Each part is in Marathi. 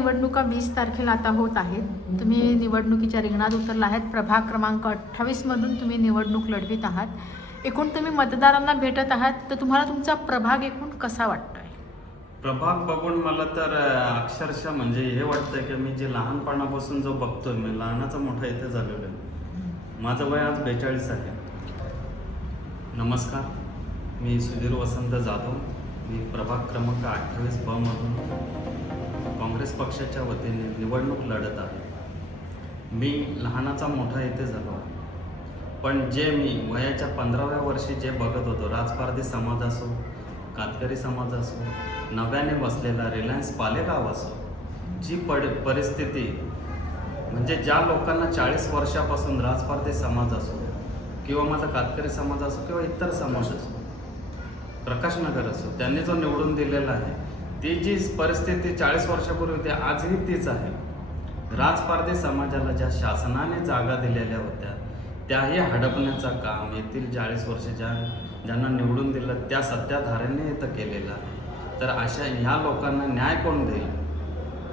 निवडणुका 20 तारखेला आता होत आहेत. तुम्ही निवडणुकीच्या रिंगणात उतरला आहात. प्रभाग क्रमांक 28 मधून तुम्ही निवडणूक लढवित आहात. एकूण तुम्ही मतदारांना भेटत आहात, तर तुम्हाला तुमचा प्रभाग एकूण कसा वाटतोय? प्रभाग बघून मला तर अक्षरशः म्हणजे हे वाटतं की मी जे लहानपणापासून जो बघतोय, मी लहानाचा मोठा इथे झालेलो आहे. माझं वय आज 42 आहे. नमस्कार, मी सुधीर वसंत जाधव. मी प्रभाग क्रमांक 28 ब मधून काँग्रेस पक्षाच्या वतीने निवडणूक लढत आहे. मी लहानाचा मोठा इथे झालो आहे, पण जे मी वयाच्या 15व्या वर्षी जे बघत होतो, राजपारधी समाज असो, कातकरी समाज असो, नव्याने वसलेला रिलायन्स पालेगाव असो, जी परिस्थिती म्हणजे ज्या लोकांना 40 वर्षापासून राजपारधी समाज असो किंवा माझा कातकरी समाज असो किंवा इतर समाज असो, प्रकाशनगर असो, त्यांनी जो निवडून दिलेला आहे, ती जी परिस्थिती 40 वर्षापूर्वी होती आजही तीच आहे. राजपारधी समाजाला ज्या शासनाने जागा दिलेल्या होत्या त्याही हडपण्याचं काम येथील 40 वर्ष ज्यांना निवडून दिलं त्या सत्ताधाऱ्यांनी इथं केलेलं आहे. तर अशा ह्या लोकांना न्याय कोण देईल?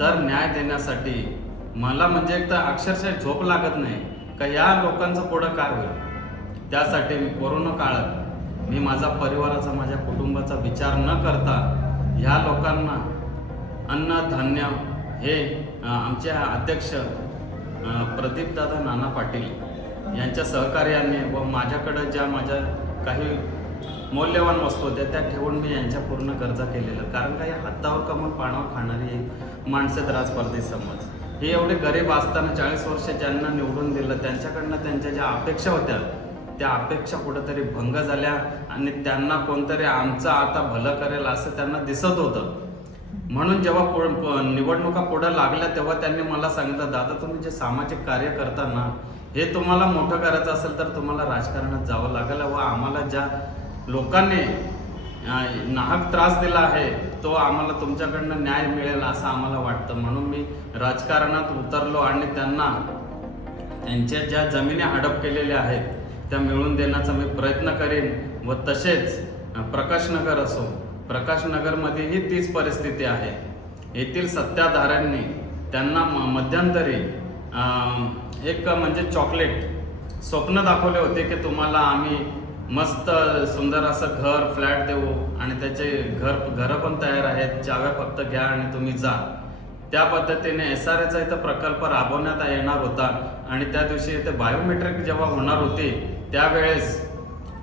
तर न्याय देण्यासाठी मला म्हणजे एक तर अक्षरशः झोप लागत नाही का या लोकांचं पुढं काय होईल. त्यासाठी मी कोरोना काळात मी माझा परिवाराचा, माझ्या कुटुंबाचा विचार न करता ह्या लोकांना अन्न धान्य हे आमचे अध्यक्ष प्रदीपदादा नाना पाटील यांच्या सहकार्याने व माझ्याकडं ज्या माझ्या काही मौल्यवान वस्तू होत्या त्या ठेवून मी यांच्या पूर्ण गरजा केलेल्या. कारण काही हातावर कमवून पाण्यावर खाणारी माणसं राजपारधी समाज हे एवढे गरीब असताना 40 वर्ष ज्यांना निवडून दिलं त्यांच्याकडनं त्यांच्या ज्या अपेक्षा होत्या त्या अपेक्षा कुठंतरी भंग झाल्या आणि त्यांना कोणतरी आमचं आता भलं करेल असं त्यांना दिसत होतं. म्हणून जेव्हा निवडणुका पुढं लागल्या तेव्हा त्यांनी मला सांगितलं, दादा तुम्ही जे सामाजिक कार्य करता ना, हे तुम्हाला मोठं करायचं असेल तर तुम्हाला राजकारणात जावं लागेल व आम्हाला ज्या लोकांनी नाहक त्रास दिला आहे तो आम्हाला तुमच्याकडनं न्याय मिळेल असं आम्हाला वाटतं. म्हणून मी राजकारणात उतरलो आणि त्यांना त्यांच्या ज्या जमिनी हडप केलेल्या आहेत त्या मिळवून देण्याचा मी प्रयत्न करेन. व तसेच प्रकाशनगर असो, प्रकाशनगरमध्येही तीच परिस्थिती आहे. येथील सत्ताधाऱ्यांनी त्यांना मध्यंतरी एक म्हणजे चॉकलेट स्वप्न दाखवले होते की तुम्हाला आम्ही मस्त सुंदर असं घर फ्लॅट देऊ आणि त्याचे घरं पण तयार आहेत, चाव्या फक्त घ्या आणि तुम्ही जा. त्या पद्धतीने SRAचा इथं प्रकल्प राबवण्यात येणार होता आणि त्या दिवशी इथे बायोमेट्रिक जेव्हा होणार होती त्यावेळेस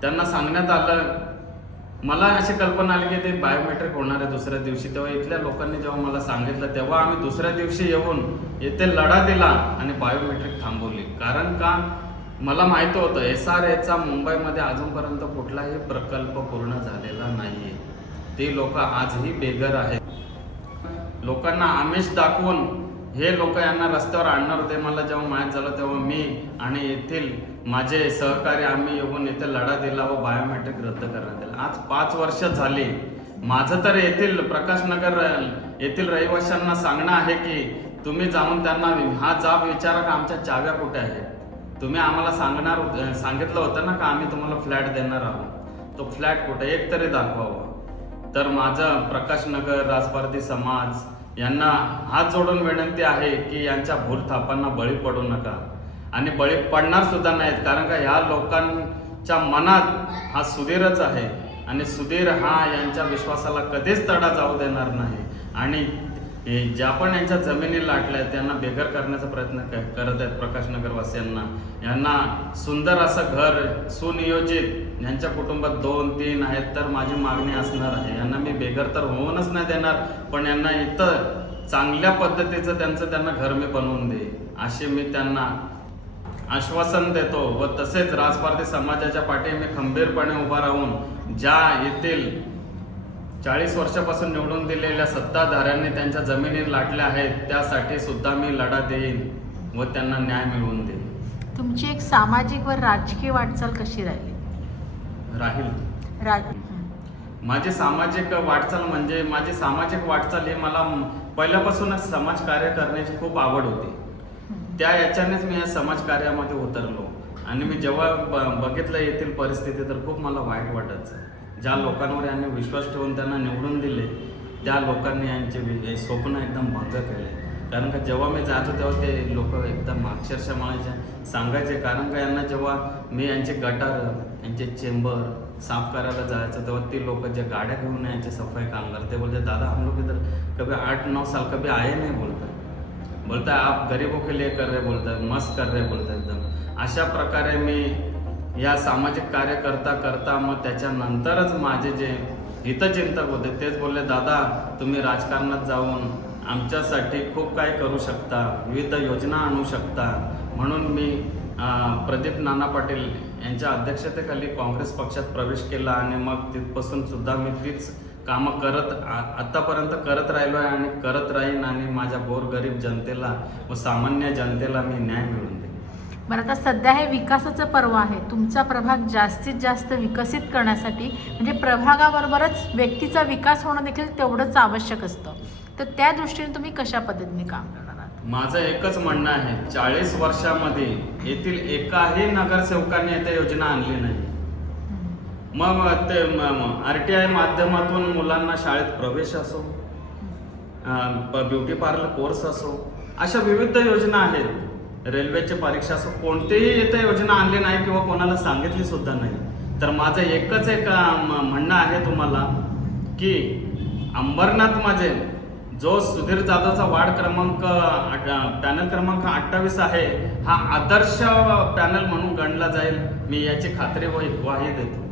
त्यांना सांगण्यात आलं, मला अशी कल्पना आली की ते बायोमेट्रिक होणार आहे दुसऱ्या दिवशी. तेव्हा इथल्या लोकांनी जेव्हा मला सांगितलं तेव्हा आम्ही दुसऱ्या दिवशी येऊन येथे लढा दिला आणि बायोमेट्रिक थांबवली. कारण का मला माहिती होतं SRAचा मुंबईमध्ये अजूनपर्यंत कुठलाही प्रकल्प पूर्ण झालेला नाहीये. ते लोक आजही बेघर आहेत. लोकांना आमिष दाखवून हे लोक यांना रस्त्यावर आणणार होते. मला जेव्हा माहीत झालं तेव्हा मी आणि येथील माझे सहकारी आम्ही येऊन इथे लढा दिला व बायोमेट्रिक रद्द करण्यात आलं. आज 5 वर्ष झाली. माझं तर येथील प्रकाशनगर येथील रहिवाशांना सांगणं आहे की तुम्ही जाऊन त्यांना हा जाब विचारा का आमच्या चाव्या कुठे आहेत. तुम्ही आम्हाला सांगितलं होतं ना का आम्ही तुम्हाला फ्लॅट देणार आहोत, तो फ्लॅट कुठे एक तरी दाखवावा. तर माझं प्रकाशनगर राजपारधी समाज यांना हात जोडून विनंती आहे की यांच्या भूलथापांना बळी पडू नका आणि बळी पडणार सुद्धा नाहीत. कारण का ह्या लोकांच्या मनात हा सुधीरच आहे आणि सुधीर हा यांच्या विश्वासाला कधीच तडा जाऊ देणार नाही. आणि ज्या पण यांच्या जमिनी लाटल्या आहेत त्यांना बेघर करण्याचा प्रयत्न करत आहेत प्रकाशनगरवासियांना. यांना सुंदर असं घर सुनियोजित, यांच्या कुटुंबात 2-3 आहेत तर माझी मागणी असणार आहे, यांना मी बेघर तर होऊनच नाही देणार, पण यांना इथं चांगल्या पद्धतीचं त्यांना घर मी बनवून देईन असे मी त्यांना आश्वासन देतो. व तसेच राजपारधी समाजाच्या पाठी मी खंबीरपणे उभा राहून ज्या येथील 40 वर्षापासून निवडून दिलेल्या सत्ताधाऱ्यांनी त्यांच्या जमिनी लाटल्या आहेत त्यासाठी सुद्धा मी लढा देईन व त्यांना न्याय मिळवून देईन. तुमची एक सामाजिक व राजकीय वाटचाल कशी राहील? माझी सामाजिक वाटचाल ही मला पहिल्यापासूनच समाजकार्य करण्याची खूप आवड होती. त्या याच्यानेच मी या समाजकार्यामध्ये उतरलो आणि मी जेव्हा बघितलं येथील परिस्थिती तर खूप मला वाईट वाटायचं. ज्या लोकांवर यांनी विश्वास ठेवून त्यांना निवडून दिले त्या लोकांनी यांचे स्वप्न एकदम भंग केले. कारण का जेव्हा मी जायचो तेव्हा ते लोक एकदम अक्षरशः म्हणायचे सांगायचे, कारण का यांना जेव्हा मी यांचे गटार यांचे चेंबर साफ करायला जायचं तेव्हा ते लोक जे गाड्या घेऊन यायचे सफाई कामगार, ते बोलते दादा हम लोग इधर कभी 8-9 साल कभी आए नहीं, बोलता है आप गरीबों के लिए कर रहे, बोलता है मस्त कर रहे, बोलता है एकदम। अशा प्रकारे मी या सामाजिक कार्य करता करता मग त्याच्यानंतरच माझे जे हितचिंतक होते तेच बोलले, दादा तुम्ही राजकारणात जाऊन आमच्यासाठी खूप काही करू शकता, विविध योजना आणू शकता। म्हणून मी प्रदीप नाना पाटील यांच्या अध्यक्षतेखाली काँग्रेस पक्षात प्रवेश केला आणि मग तिथपासून सुद्धा मी तीच कामं करत आत्तापर्यंत करत राहिलो आहे आणि करत राहीन आणि माझ्या गोरगरीब जनतेला व सामान्य जनतेला मी न्याय मिळवून देईन। बरं, आता सध्या हे विकासाचं पर्व आहे, तुमचा प्रभाग जास्तीत जास्त विकसित करण्यासाठी म्हणजे प्रभागाबरोबरच व्यक्तीचा विकास होणं देखील तेवढंच आवश्यक असतं, तर त्या दृष्टीने तुम्ही कशा पद्धतीने काम करणार आहात? माझं एकच म्हणणं आहे, 40 वर्षामध्ये येथील एकाही नगरसेवकाने येथे योजना आणली नाही। मग ते RTI माध्यमातून मुलांना शाळेत प्रवेश असो, ब्युटी पार्लर कोर्स असो, अशा विविध योजना आहेत, रेल्वेची परीक्षा असो, कोणतीही येथे योजना आणली नाही किंवा कोणाला सांगितली सुद्धा नाही। तर माझं एकच एक म्हणणं आहे तुम्हाला की अंबरनाथमध्ये जो सुधीर जाधवचा वार्ड क्रमांक पॅनल क्रमांक 28 आहे, हा आदर्श पॅनल म्हणून गणला जाईल, मी याची खात्री व ग्वाही देतो।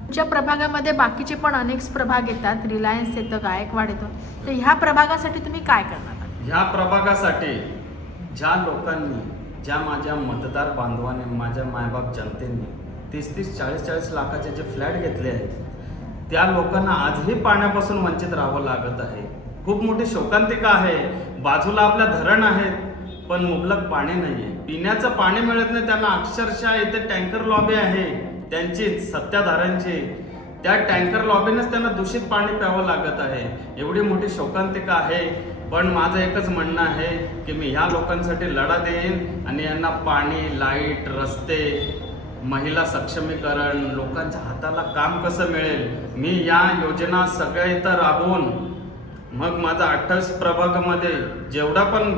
तुमच्या प्रभागामध्ये बाकीचे पण अनेक प्रभाग येतात, रिलायन्स येतं, गायकवाड येतं, तर ह्या प्रभागासाठी तुम्ही काय करणार आहात? ह्या प्रभागासाठी ज्या लोकांनी, ज्या माझ्या मतदार बांधवांनी, माझ्या मायबाप जनतेने 30-40 लाखाचे जे फ्लॅट घेतले आहेत, त्या लोकांना आजही पाण्यापासून वंचित राहावं लागत आहे। खूप मोठी शोकांतिका आहे, बाजूला आपल्या धरण आहेत पण मुबलक पाणी नाही आहे, पिण्याचं पाणी मिळत नाही त्यांना। अक्षरशः इथे टँकर लॉबी आहे त्यांचीच, सत्ताधाऱ्यांची, त्या टँकर लॉबीनेच त्यांना दूषित पाणी प्यावं लागत आहे। एवढी मोठी शोकांतिका आहे, पण माझं एकच म्हणणं आहे की मी ह्या लोकांसाठी लढा देईन आणि यांना पाणी, लाईट, रस्ते, महिला सक्षमीकरण, लोकांच्या हाताला काम कसं मिळेल, मी या योजना सगळ्या इथं राबवून मग माझा 28 प्रभागामध्ये जेवढा पण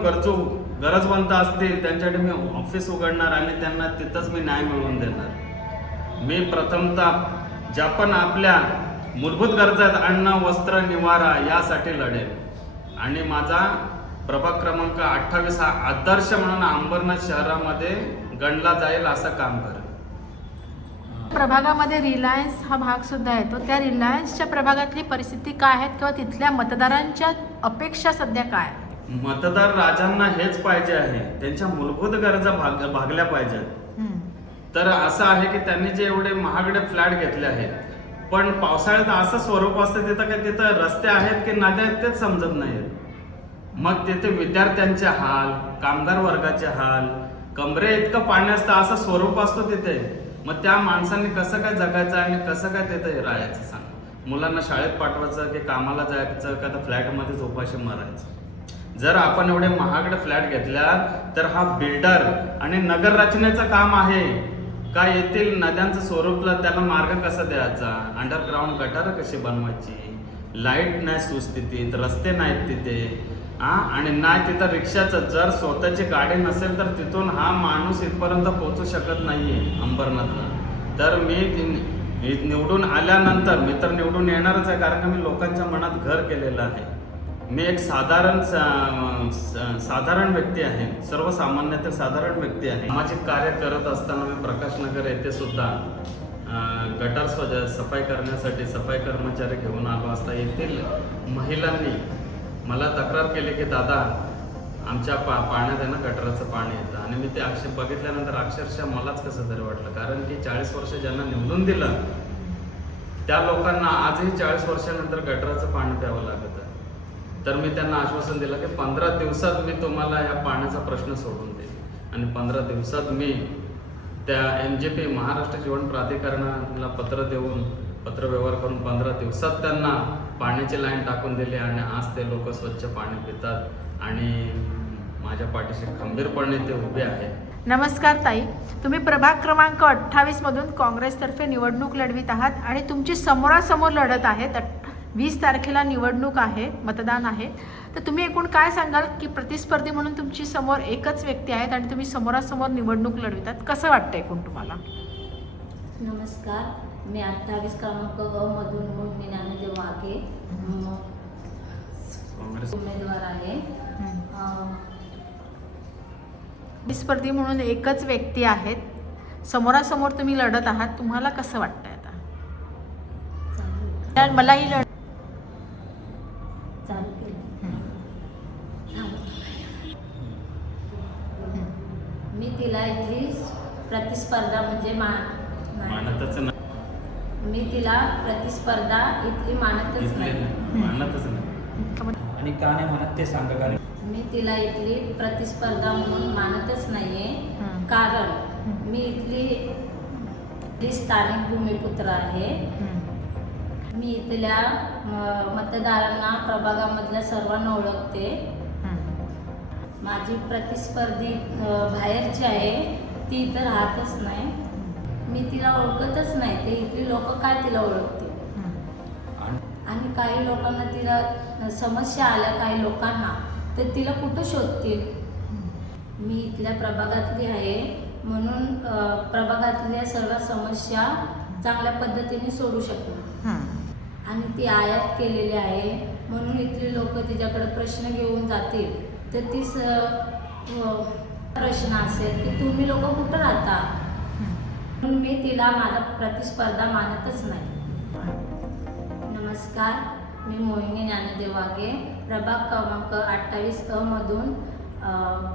गरजवंत असतील त्यांच्यासाठी मी ऑफिस उघडणार आणि त्यांना तिथंच मी न्याय मिळवून देणार। मी प्रथमतः ज्या पण आपल्या मूलभूत गरजा आहेत, अन्न, वस्त्र, निवारा, यासाठी लढेल आणि माझा प्रभाग क्रमांक 28 हा आदर्श म्हणून अंबरनाथ शहरामध्ये गणला जाईल असं काम करेल। प्रभागामध्ये रिलायन्स हा भाग सुद्धा येतो, त्या रिलायन्सच्या प्रभागातली परिस्थिती काय आहे किंवा तिथल्या मतदारांच्या अपेक्षा सध्या काय आहेत? मतदार राजांना हेच पाहिजे आहे, त्यांच्या मूलभूत गरजा भागल्या पाहिजेत। तर असं आहे की त्यांनी जे एवढे महागडे फ्लॅट घेतले आहेत, पण पावसाळ्यात असं स्वरूप असतं तिथं काय तिथं रस्ते आहेत की नद्या आहेत तेच समजत नाहीत। मग तिथे विद्यार्थ्यांचे हाल, कामगार वर्गाचे हाल, कमरे इतकं पाणी असतं, असं स्वरूप असतो तिथे। मग त्या माणसांनी कसं काय जगायचं आणि कसं काय तिथे राहायचं सांग? मुलांना शाळेत पाठवायचं की कामाला जायचं का तर फ्लॅटमध्येच उपाशी मारायचं? जर आपण एवढे महागडे फ्लॅट घेतल्या तर हा बिल्डर आणि नगर रचनेचं काम आहे का? येथील नद्यांचं स्वरूपला त्याला मार्ग कसा द्यायचा, अंडरग्राऊंड गटार कशी बनवायची, लाईट नाही सुस्थितीत, रस्ते नाहीत तिथे आणि नाही तिथं रिक्षाचं, जर स्वतःची गाडी नसेल तर तिथून हा माणूस इथपर्यंत पोहोचू शकत नाहीये अंबरनाथला। तर मी निवडून आल्यानंतर, मी तर निवडून येणारच आहे कारण मी लोकांच्या मनात घर केलेलं आहे। मी एक साधारण व्यक्ती आहे, सर्वसामान्यातील साधारण व्यक्ती आहे। सामाजिक कार्य करत असताना मी प्रकाशनगर येथे सुद्धा गटार सफाई करण्यासाठी सफाई कर्मचारी घेऊन आलो असता येथील महिलांनी मला तक्रार केली की दादा आमच्या पाण्यात आहे ना गटाराचं पाणी येतं, आणि मी ते बघितल्यानंतर अक्षरशः मलाच कसं तरी वाटलं, कारण की 40 वर्ष ज्यांना निवडून दिलं त्या लोकांना आजही 40 वर्षानंतर गटाराचं पाणी प्यावं लागत आहे। तर मी त्यांना आश्वासन दिलं की 15 दिवसात मी तुम्हाला या पाण्याचा प्रश्न सोडून देईन आणि 15 दिवसात मी त्या MGP महाराष्ट्र जीवन प्राधिकरणाला पत्रव्यवहार करून 15 दिवसात त्यांना पाण्याची लाईन टाकून दिली आणि आज ते लोक स्वच्छ पाणी पितात आणि माझ्या पाठीशी खंबीरपणे ते उभे आहेत। नमस्कार ताई, तुम्ही प्रभाग क्रमांक 28 मधून काँग्रेसतर्फे निवडणूक लढवित आहात आणि तुमची समोरासमोर लढत आहेत। 20 तारखेला निवडणूक आहे, मतदान आहे, तर तुम्ही एकूण काय सांगाल की प्रतिस्पर्धी म्हणून तुमची समोर एकच व्यक्ती आहेत आणि तुम्ही समोरासमोर निवडणूक लढवितात, कसं वाटतं एकूण तुम्हाला? नमस्कार, मी 28 क्रमांक अ मधून मोहिनी ज्ञानदेव वाघे काँग्रेस उमेदवार आहे. प्रतिस्पर्धी म्हणून एकच व्यक्ती आहेत, समोरासमोर तुम्ही लढत आहात, तुम्हाला कसं वाटतंय आता? चालू तर मलाही चालू केलं. मी तिला इथली प्रतिस्पर्धा म्हणजे मानतच नाही. मी तिला प्रतिस्पर्धा इथली मानतच इथले नाही. मानतच नाही. आणि का नाही म्हणत ते सांगा. कारण मी तिला इथली प्रतिस्पर्धा म्हणून मानतच नाहीये. कारण मी इथली स्थानिक भूमिपुत्र आहे. मी इथल्या मतदारांना, प्रभागामधल्या सर्वांना ओळखते. माझी प्रतिस्पर्धी बाहेरची आहे, ती इथं राहतच नाही. मी तिला ओळखतच नाही, ते इथली लोक काय तिला ओळखते. आणि काही लोकांना तिला समस्या आल्या, काही लोकांना, तर तिला कुठं शोधतील. मी इथल्या प्रभागातली आहे म्हणून प्रभागातल्या सर्व समस्या चांगल्या पद्धतीने सोडू शकणार. आणि ती आयात केलेली आहे म्हणून इथली लोक तिच्याकडे प्रश्न घेऊन जातील, तर ती प्रश्न असेल की तुम्ही लोक कुठं राहता, म्हणून मी तिला माझा प्रतिस्पर्धा मानतच नाही. नमस्कार, मी मोहिनी ज्ञानदेव वाघे, प्रभाग क्रमांक 28 अ मधून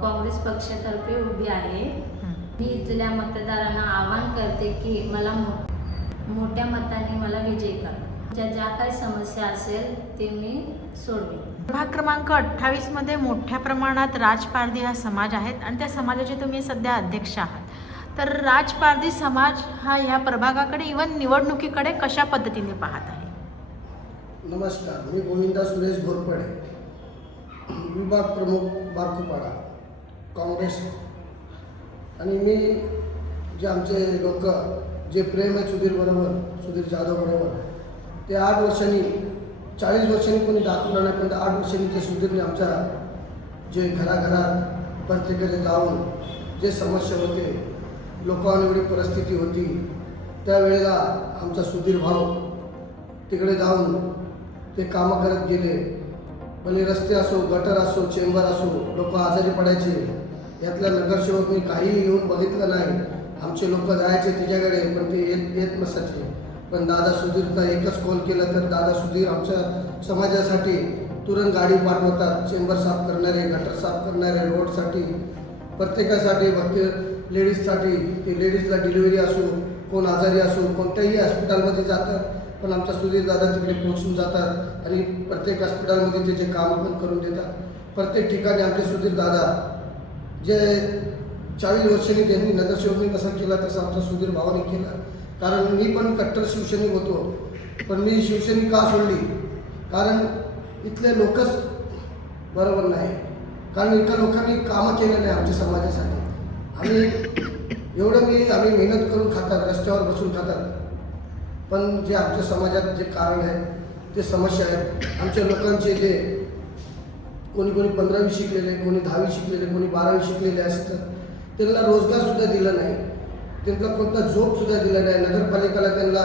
काँग्रेस पक्षातर्फे उभी आहे. मी इथल्या मतदारांना आवाहन करते की मला मोठ्या मताने मला विजयी करा. ज्या काही समस्या असेल ते मी सोडवेन. प्रभाग क्रमांक 28 मध्ये मोठ्या प्रमाणात राजपारधी हा समाज आहेत आणि त्या समाजाचे तुम्ही सध्या अध्यक्ष आहात. तर राजपारधी समाज हा ह्या प्रभागाकडे इव्हन निवडणुकीकडे कशा पद्धतीने पाहत आहे? नमस्कार, मी गोविंदा सुरेश घोरपडे, विभाग प्रमुख बारकुपाडा काँग्रेस. आणि मी जे आमचे लोक जे प्रेम आहे सुधीर जाधव बरोबर, ते 8 वर्षांनी 40 वर्षांनी कोणी दाखवलं नाही, पण 8 वर्षांनी ते सुधीरने आमच्या जे घराघरात प्रत्येकाचे जाऊन जे समस्या होते, लोकांना एवढी परिस्थिती होती, त्यावेळेला आमचा सुधीर भाऊ तिकडे जाऊन ते कामं करत गेले. भले रस्ते असो, गटर असो, चेंबर असो, लोक आजारी पडायचे. यातल्या नगरसेवकनी काही येऊन बघितलं नाही. आमचे लोक जायचे तिच्याकडे, पण ते येत नसायचे. पण दादा सुधीरचा एकच कॉल केला तर दादा सुधीर आमच्या समाजासाठी तुरंत गाडी पाठवतात. चेंबर साफ करणारे, गटर साफ करणारे, रोडसाठी, प्रत्येकासाठी, फक्त लेडीजसाठी, ते लेडीजला डिलिव्हरी असो, कोण आजारी असो, कोणत्याही हॉस्पिटलमध्ये जातात, पण आमचा सुधीर दादा तिकडे पोहोचून जातात आणि प्रत्येक हॉस्पिटलमध्ये ते जे कामं पण करून देतात. प्रत्येक ठिकाणी आमचे सुधीर दादा जे 40 वर्षांनी त्यांनी नगरसेवकनी कसं केला तसं आमचा सुधीर भावाने केला. कारण मी पण कट्टर शिवसैनिक होतो, पण मी शिवसैनिक का सोडली? कारण इथले लोकच बरोबर नाही. कारण इथल्या लोकांनी कामं केलं नाही आमच्या समाजासाठी. आम्ही मेहनत करून खातात, रस्त्यावर बसून खातात, पण जे आमच्या समाजात जे कारण आहे ते समस्या आहेत. आमच्या लोकांचे जे कोणी 15वी शिकलेले, कोणी 10वी शिकलेले, कोणी 12वी शिकलेले असतात, त्यांना रोजगारसुद्धा दिला नाही, त्यांना कोणता जॉबसुद्धा दिला नाही, नगरपालिकेला त्यांना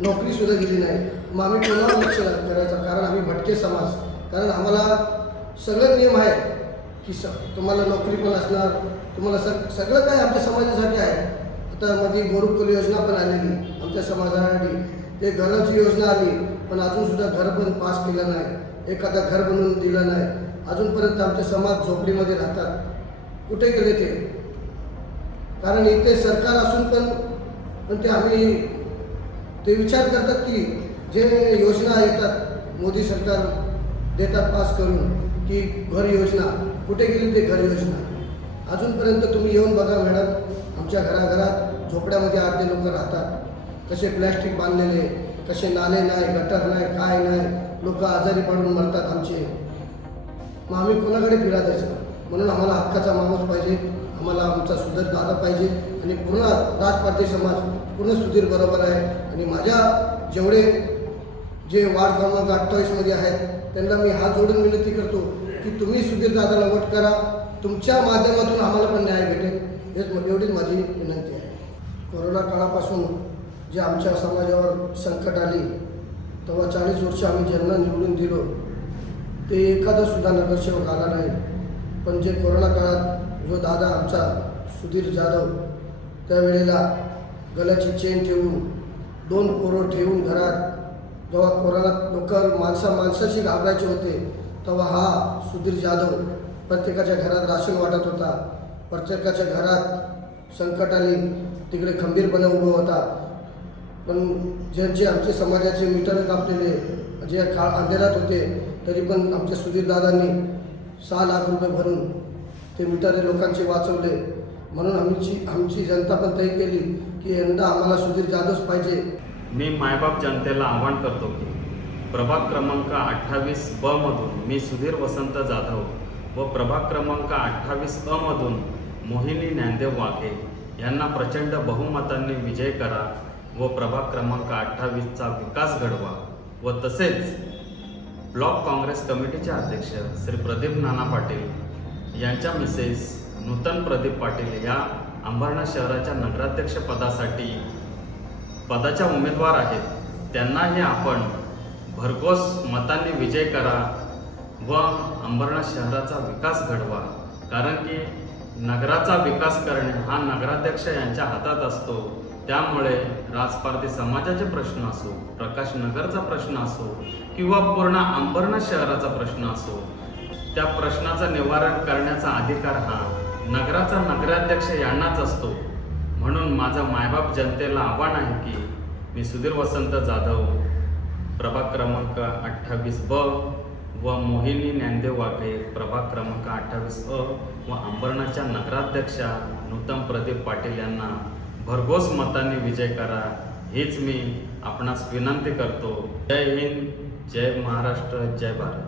नोकरीसुद्धा दिली नाही. मग आम्ही कोणावर लक्ष करायचं? कारण आम्ही भटके समाज. कारण आम्हाला सगळं नियम आहे की तुम्हाला नोकरी पण असणार, तुम्हाला सगळं काय आमच्या समाजासाठी आहे. आता मध्ये गुरुकुल योजना पण आलेली आमच्या समाजासाठी, ते घराची योजना आली, पण अजूनसुद्धा घर पण पास केलं नाही, एखादा घर बनवून दिलं नाही. अजूनपर्यंत आमचे समाज झोपडीमध्ये राहतात. कुठे गेले ते? कारण इथे सरकार असून पण ते विचार करतात की जे योजना येतात मोदी सरकार देतात पास करून की घर योजना, कुठे गेली ते घर योजना? अजूनपर्यंत तुम्ही येऊन बघा मॅडम, आमच्या घराघरात झोपड्यामध्ये अर्धे लोक राहतात. कसे प्लॅस्टिक बांधलेले, कसे नाले नाही, गटर नाही, काय नाही, लोक आजारी पडून मरतात आमचे. मग आम्ही कोणाकडे फिरायचं? म्हणून आम्हाला हक्काचा माणूस पाहिजे, आम्हाला आमचा सुधीर दादा पाहिजे आणि पूर्ण राजपारधी समाज पूर्ण सुधीर बरोबर आहे. आणि माझ्या जेवढे जे वार्ड क्रमांक 28 मध्ये आहेत त्यांना मी हात जोडून विनंती करतो की तुम्ही सुधीर दादाला वोट करा, तुमच्या माध्यमातून आम्हाला पण न्याय भेटेल, एवढीच माझी विनंती आहे. कोरोना काळापासून जे आमच्या समाजावर संकट आली तेव्हा 40 वर्ष आम्ही ज्यांना निवडून दिलो ते एखादासुद्धा नगरसेवक आला नाही. पण जे कोरोना काळात जो दादा आमचा सुधीर जाधव त्यावेळेला गळ्याची चेन ठेवून 2 पोरं ठेवून घरात जेव्हा कोरोनात लोक माणसाशी घाबरायचे होते तेव्हा हा सुधीर जाधव प्रत्येकाच्या घरात राशन वाटत होता, प्रत्येकाच्या घरात संकट आली तिकडे खंबीरपणे उभं होता. पण ज्यांचे आमचे समाजाचे मीटर कापलेले जे अंधेरात होते तरी पण आमच्या सुधीरदादांनी 6 लाख रुपये भरून ते मीटर लोकांचे वाचवले. म्हणून आमची जनता पण तय केली की यंदा आम्हाला सुधीर जाधवच पाहिजे. मी मायबाप जनतेला आवाहन करतो की प्रभाग क्रमांक 28 ब मधून मी सुधीर वसंत जाधव व प्रभाग क्रमांक 28 अ मधून मोहिनी ज्ञानदेव वाघे यांना प्रचंड बहुमतांनी विजय करा व प्रभाग क्रमांक 28चा विकास घडवा व तसेच ब्लॉक काँग्रेस कमिटीचे अध्यक्ष श्री प्रदीप नाना पाटील यांच्या मिसेस नूतन प्रदीप पाटील या अंबरनाथ शहराच्या नगराध्यक्ष पदाच्या उमेदवार आहेत. त्यांनाही आपण भरघोस मतांनी विजय करा व अंबरनाथ शहराचा विकास घडवा. कारण की नगराचा विकास करणे हा नगराध्यक्ष यांच्या हातात असतो. त्यामुळे राजपारधी समाजाचे प्रश्न असो, प्रकाश नगरचा प्रश्न असो किंवा पूर्ण अंबरनाथ शहराचा प्रश्न असो, त्या प्रश्नाचं निवारण करण्याचा अधिकार हा नगराचा नगराध्यक्ष यांनाच असतो. म्हणून माझं मायबाप जनतेला आव्हान आहे की मी सुधीर वसंत जाधव प्रभाग क्रमांक 28 ब व मोहिनी ज्ञानदेव वाघे प्रभाग क्रमांक 28 अ व अंबरनाथच्या नगराध्यक्षा नूतन प्रदीप पाटील यांना भरघोस मतांनी विजय करा हीच मी आपणास विनंती करतो. जय हिंद, जय महाराष्ट्र, जय भारत.